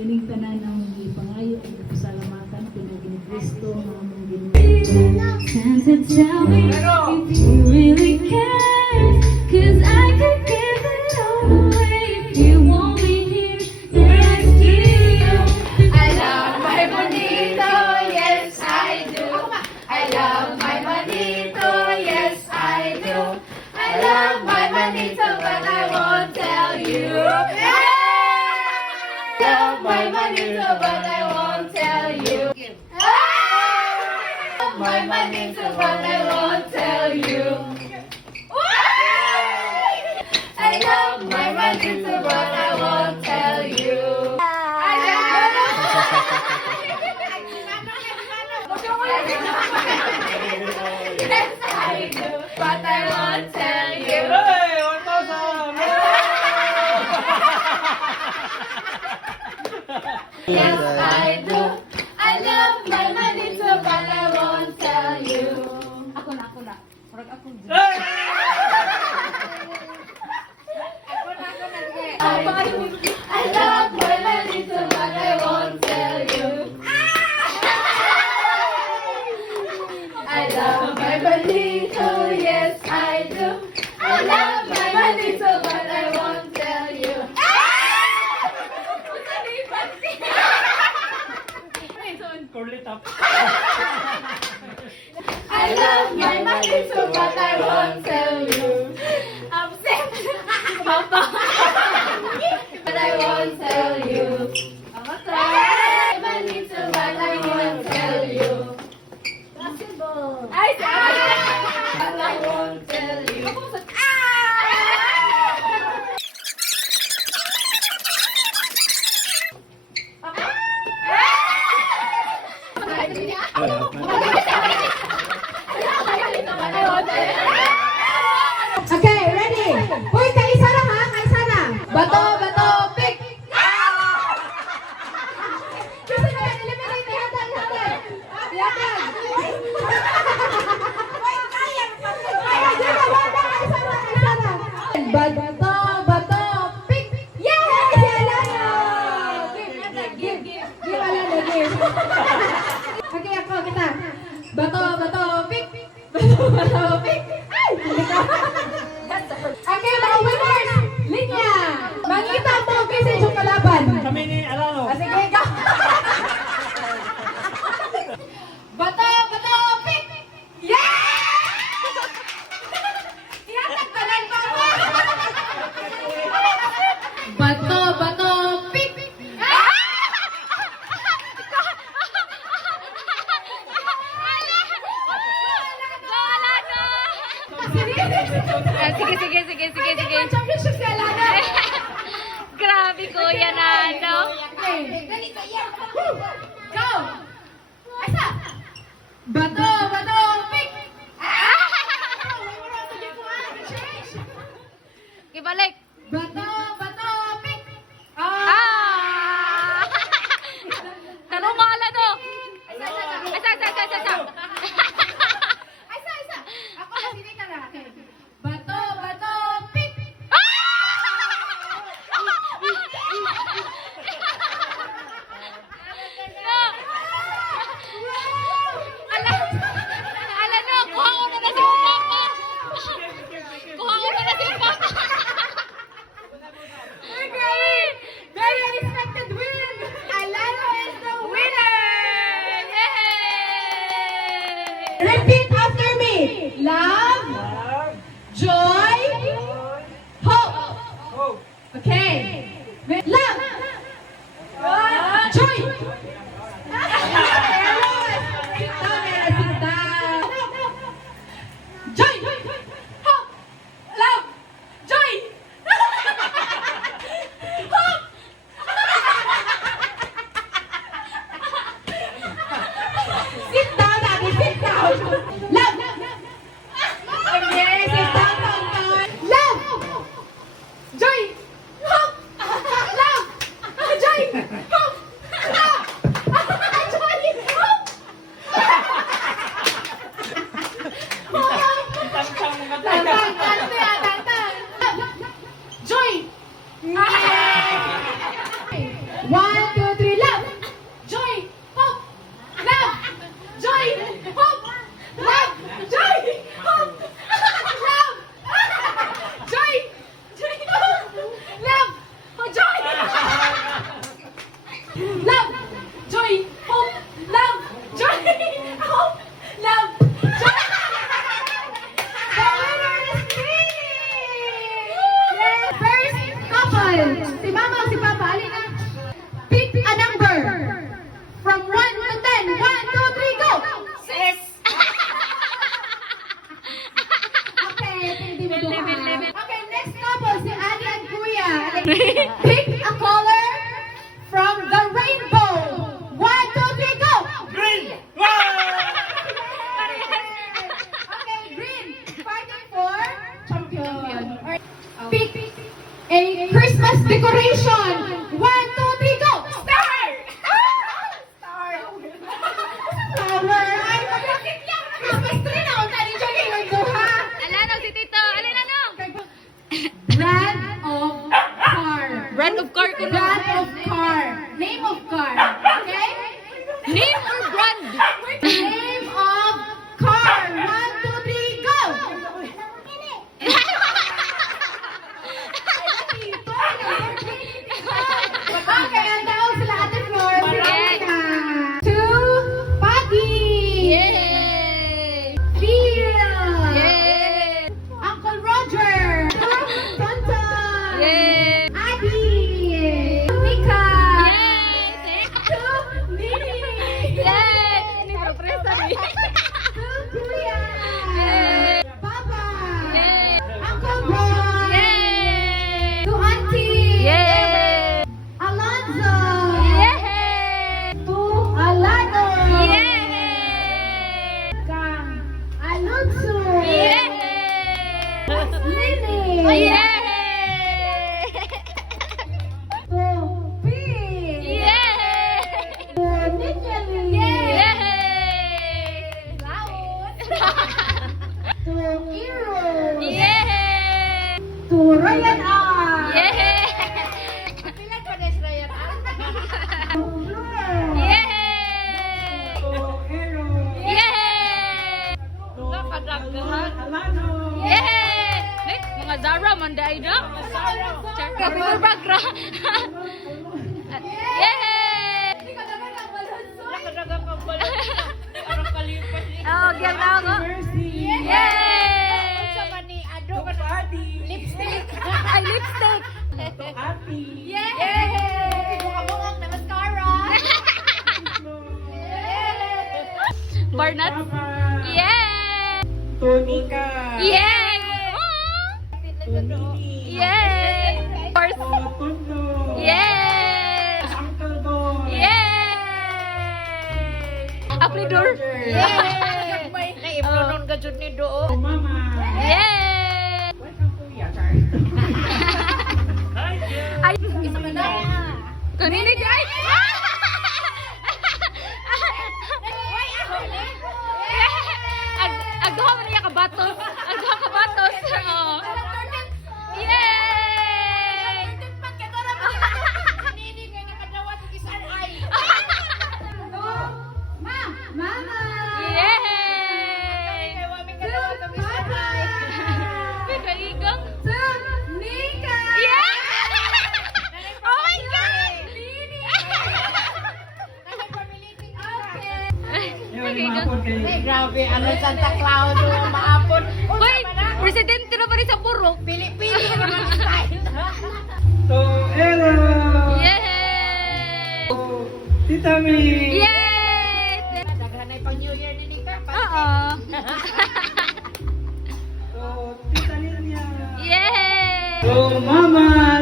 Kining tanan ang mong ipangayo at pasalamatan pinagi ni Kristo nga among Ginoo. Santa, tell me if you really care, 'cause I could give it all away if you want me here. Next to you. I love my bonito, yes I do. I love my bonito, yes I do. I love my bonito, but I won't tell you. I love my bonito, but I won't tell you. I love my bonito, but I won't tell you. I love my bonito, but I won't tell you. Yes, I do, but I won't tell you. Hey, 1,000! Yes, I do. I love my manito, but I won't tell you. Ako na. Murag ako. Hey! I love my manito, but I won't tell you. I love my manito, yes I do. I love my manito, but I won't tell you. Curly top. I love my manito, but I won't tell you. Upset. But I won't tell you. My manito, but I won't tell you. I but I won't tell you. Okay, ready? Hoy, kaisa na ha? Kaisa na. Bato, pick! Kasi na-eliminate ni Hatag. Bato, pick! Yes! Alana! Give. Alana, give. Okay, ako, kita. Bato, pick! Bato, pick! Ay! Hindi ka. Okay, mga winners! Linya! Mangita mo kasi yung kalaban. Kami ni Alano. Sige, go! Bato, pick! Yeah! Ihatag talan ko! Bato, pick! Sige. Championship si Alana! Grabe kuya na, ano? Go! Asa? Bato, pick! Ibalik. Bato, pick! Ah! Tanong mo ala to. Asa. Isa. Ako na sini ka na. Bato, pick! Ala no, kuha ko na si Papa. Kuha ko na si Papa. Okay! Very unexpected win! Alana is the winner! Yay! Repeat after me. Love, joy, hope. Oh! Okay. Love, joy. Sit down. Joy, hope, love, joy. Hope. Sit down, Daddy. Sit down. Love. Okay, sit down, Tonton. Love. Joy. Hope. Love. Joy. Hope. Love. Okay, next couple, si Ate and Kuya. Pick a color from the rainbow. 1, 2, 3, go! Green! Okay, green. Fighting for champion. Pick a Christmas decoration. 1, 2, 3, go! Star! Star! Flower. Ay, magkakit lang. Christmas tree na. Unta ni Johnny. Magduha. Alano si Tito. Alano. Brand of car. Brand of car ko na. Brand of car. Name of car. Okay? Name or brand? Name of car. 1, 2, 3, go! Okay, ang tawag sila Ate Flor. Yes. Two, Patty. Yay! Phil. Yay! Uncle Roger. Tonton. Yay! Abby. Mika. Yay! Two, Nini. Yay! Ni sorpresa ni. Two, Kuya. Yay! Papa. Yay! Uncle Boy. Yay! Two, Auntie. Yay! Alonzo. Yay! Two, Alano. Yay! Kang Alonso. Yay! Lily. Yay! Two, Pete. Yay! Two, Nichelle. Yay! Two, Iro. Yay! Two, Ryan R. Yay! Pilan pa des Ryan R? Two, Flor. Yay! Oh, hello! Yay! Alano! Yay! Mga Zara man dai na. Paper bag ra. Yay! Oh, gyud na ako. Yay! Lipstick! Ay, lipstick. Happy! Yay! Bungabungok na mascara. Barnat. Papa! Yay! Tonika! Yay! Tonini! Yay! Horse. Oh, Tondo! Yay! Uncle Boy! Yay! Aplidor. Yay! Naipunon ka dyan ni Doo. Oh, Mama! Yay! Welcome, Kuya. Sorry. Ay, kanina ay. Agduha man niya kabatos. Agduha kabatos. Oo. Yay! Mama. Yay! May kaigang. Nika. Yeah! Oh my God! Yun, maapon kayo. Grabe, ano Santa Claus, maapon. Hoy, presidente na pa rin sa purok. Pili-pili naman style. So, hello! Yay! Oh, Tita Mi! Yay! Daghanay pang New Year ni Nika. Oo. So, Tita Lilia! Yay! So, Mama!